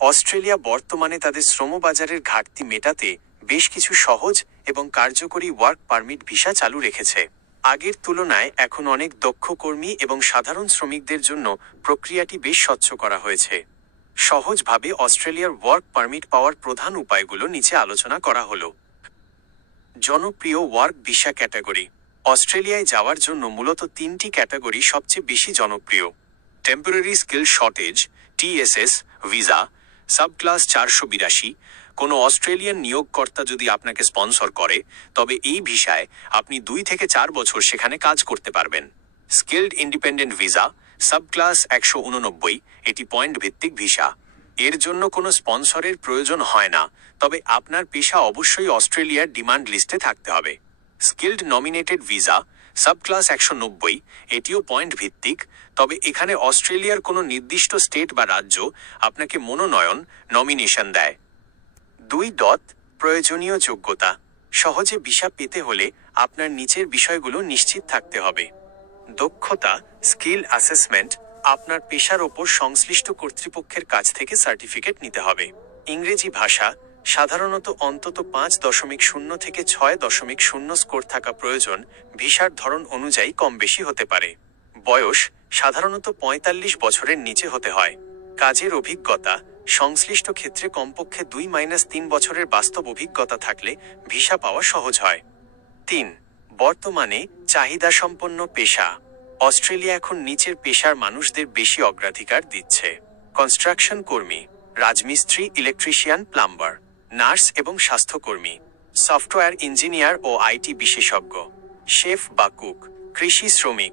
Australia বর্তমানে তাদের শ্রমবাজারের ঘাটতি মেটাতে বেশ কিছু সহজ এবং কার্যকরী ওয়ার্ক পারমিট ভিসা চালু রেখেছে। আগের তুলনায় এখন অনেক দক্ষ কর্মী এবং সাধারণ শ্রমিকদের জন্য প্রক্রিয়াটি বেশ স্বচ্ছ করা হয়েছে। সহজভাবে অস্ট্রেলিয়ার ওয়ার্ক পারমিট পাওয়ার প্রধান উপায়গুলো নিচে আলোচনা করা হলো। জনপ্রিয় ওয়ার্ক ভিসা ক্যাটাগরি। অস্ট্রেলিয়ায় যাওয়ার জন্য মূলত তিনটি ক্যাটাগরি সবচেয়ে বেশি জনপ্রিয়: temporary skill shortage TSS visa, subclass 482। কোনো অস্ট্রেলিয়ান নিয়োগকর্তা যদি আপনাকে স্পন্সর করে তবে এই ভিসায় আপনি 2 থেকে 4 বছর সেখানে কাজ করতে পারবেন। Skilled independent visa, subclass 189। এটি পয়েন্ট ভিত্তিক ভিসা। এর জন্য কোনো স্পন্সরের প্রয়োজন হয় না, তবে আপনার পেশা অবশ্যই অস্ট্রেলিয়ার ডিমান্ড লিস্টে থাকতে হবে। Skilled nominated visa, subclass 190। এটিও পয়েন্ট ভিত্তিক, তবে এখানে অস্ট্রেলিয়ার কোনো নির্দিষ্ট স্টেট বা রাজ্য আপনাকে মনোনয়ন নমিনেশন দেয়। 2. প্রয়োজনীয় যোগ্যতা। সহজে ভিসা পেতে হলে আপনার নিচের বিষয়গুলো নিশ্চিত থাকতে হবে: দক্ষতা, স্কিল অ্যাসেসমেন্ট, আপনার পেশার ওপর সংশ্লিষ্ট কর্তৃপক্ষের কাছ থেকে সার্টিফিকেট নিতে হবে। ইংরেজি ভাষা, সাধারণত অন্তত 5.0 থেকে 6.0 স্কোর থাকা প্রয়োজন। ভিসার ধরন অনুযায়ী কম বেশি হতে পারে। বয়স সাধারণত 45 বছরের নিচে হতে হয়। কাজের অভিজ্ঞতা, সংশ্লিষ্ট ক্ষেত্রে কমপক্ষে 2-3 বছরের বাস্তব অভিজ্ঞতা থাকলে ভিসা পাওয়া সহজ হয়। 3. বর্তমানে চাহিদাসম্পন্ন পেশা। অস্ট্রেলিয়া এখন নিচের পেশার মানুষদের বেশি অগ্রাধিকার দিচ্ছে: কনস্ট্রাকশন কর্মী, রাজমিস্ত্রি, ইলেকট্রিশিয়ান, প্লাম্বার, নার্স এবং স্বাস্থ্যকর্মী, সফটওয়্যার ইঞ্জিনিয়ার ও IT বিশেষজ্ঞ, শেফ বা কুক, কৃষি শ্রমিক,